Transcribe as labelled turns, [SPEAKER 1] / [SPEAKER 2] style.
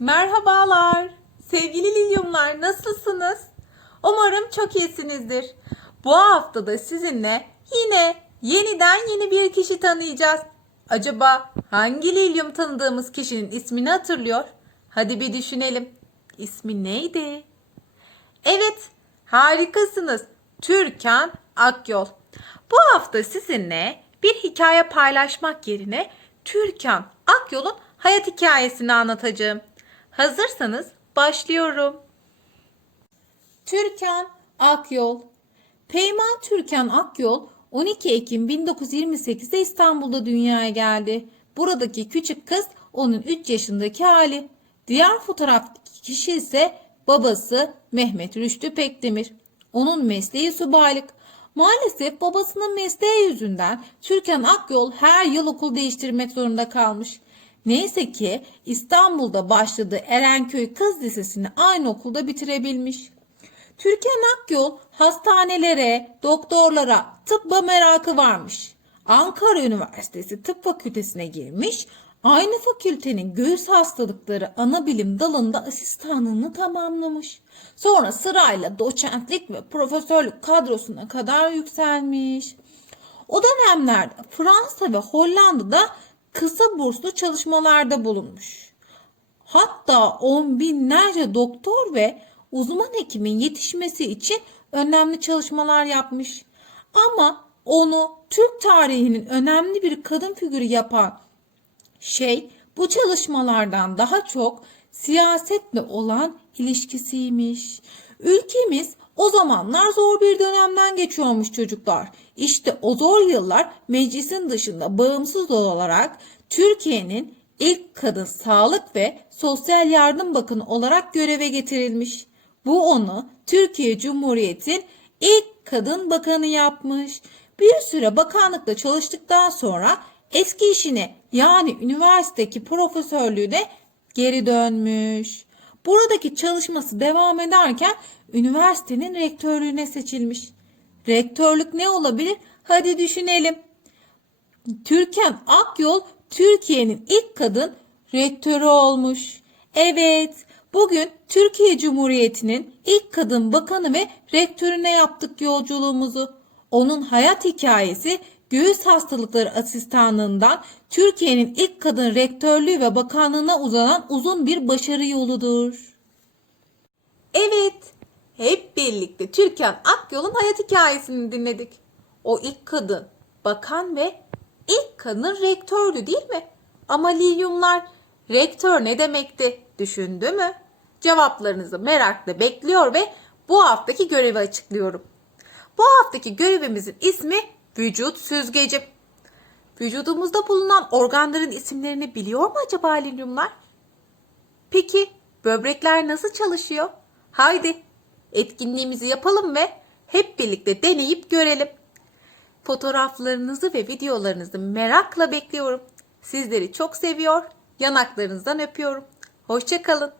[SPEAKER 1] Merhabalar. Sevgili lilyumlar nasılsınız? Umarım çok iyisinizdir. Bu hafta da sizinle yine yeniden yeni bir kişi tanıyacağız. Acaba hangi lilyum tanıdığımız kişinin ismini hatırlıyor? Hadi bir düşünelim. İsmi neydi? Evet, harikasınız. Türkan Akyol. Bu hafta sizinle bir hikaye paylaşmak yerine Türkan Akyol'un hayat hikayesini anlatacağım. Hazırsanız başlıyorum. Türkan Akyol Peyman Türkan Akyol 12 Ekim 1928'de İstanbul'da dünyaya geldi. Buradaki küçük kız onun 3 yaşındaki hali. Diğer fotoğraftaki kişi ise babası Mehmet Rüştü Pekdemir. Onun mesleği subaylık. Maalesef babasının mesleği yüzünden Türkan Akyol her yıl okul değiştirmek zorunda kalmış. Neyse ki İstanbul'da başladığı Erenköy Kız Lisesi'ni aynı okulda bitirebilmiş. Türkan Akyol hastanelere, doktorlara, tıbba merakı varmış. Ankara Üniversitesi Tıp Fakültesine girmiş, aynı fakültenin göğüs hastalıkları ana bilim dalında asistanlığını tamamlamış. Sonra sırayla doçentlik ve profesörlük kadrosuna kadar yükselmiş. O dönemlerde Fransa ve Hollanda'da kısa burslu çalışmalarda bulunmuş. Hatta on binlerce doktor ve uzman hekimin yetişmesi için önemli çalışmalar yapmış. Ama onu Türk tarihinin önemli bir kadın figürü yapan şey bu çalışmalardan daha çok siyasetle olan ilişkisiymiş. Ülkemiz o zamanlar zor bir dönemden geçiyormuş çocuklar. İşte o zor yıllar meclisin dışında bağımsız olarak Türkiye'nin ilk kadın sağlık ve sosyal yardım bakanı olarak göreve getirilmiş. Bu onu Türkiye Cumhuriyeti'nin ilk kadın bakanı yapmış. Bir süre bakanlıkta çalıştıktan sonra eski işine yani üniversitedeki profesörlüğüne geri dönmüş. Buradaki çalışması devam ederken üniversitenin rektörlüğüne seçilmiş. Rektörlük ne olabilir? Hadi düşünelim. Türkan Akyol Türkiye'nin ilk kadın rektörü olmuş. Evet, bugün Türkiye Cumhuriyeti'nin ilk kadın bakanı ve rektörüne yaptık yolculuğumuzu. Onun hayat hikayesi göğüs hastalıkları asistanlığından Türkiye'nin ilk kadın rektörlüğü ve bakanlığına uzanan uzun bir başarı yoludur. Evet, hep birlikte Türkan Akyol'un hayat hikayesini dinledik. O ilk kadın, bakan ve ilk kadın rektördü değil mi? Ama lilyumlar rektör ne demekti düşündü mü? Cevaplarınızı merakla bekliyor ve bu haftaki görevi açıklıyorum. Bu haftaki görevimizin ismi vücut süzgeci. Vücudumuzda bulunan organların isimlerini biliyor mu acaba lilyumlar? Peki böbrekler nasıl çalışıyor? Haydi etkinliğimizi yapalım ve hep birlikte deneyip görelim. Fotoğraflarınızı ve videolarınızı merakla bekliyorum. Sizleri çok seviyor, yanaklarınızdan öpüyorum. Hoşçakalın.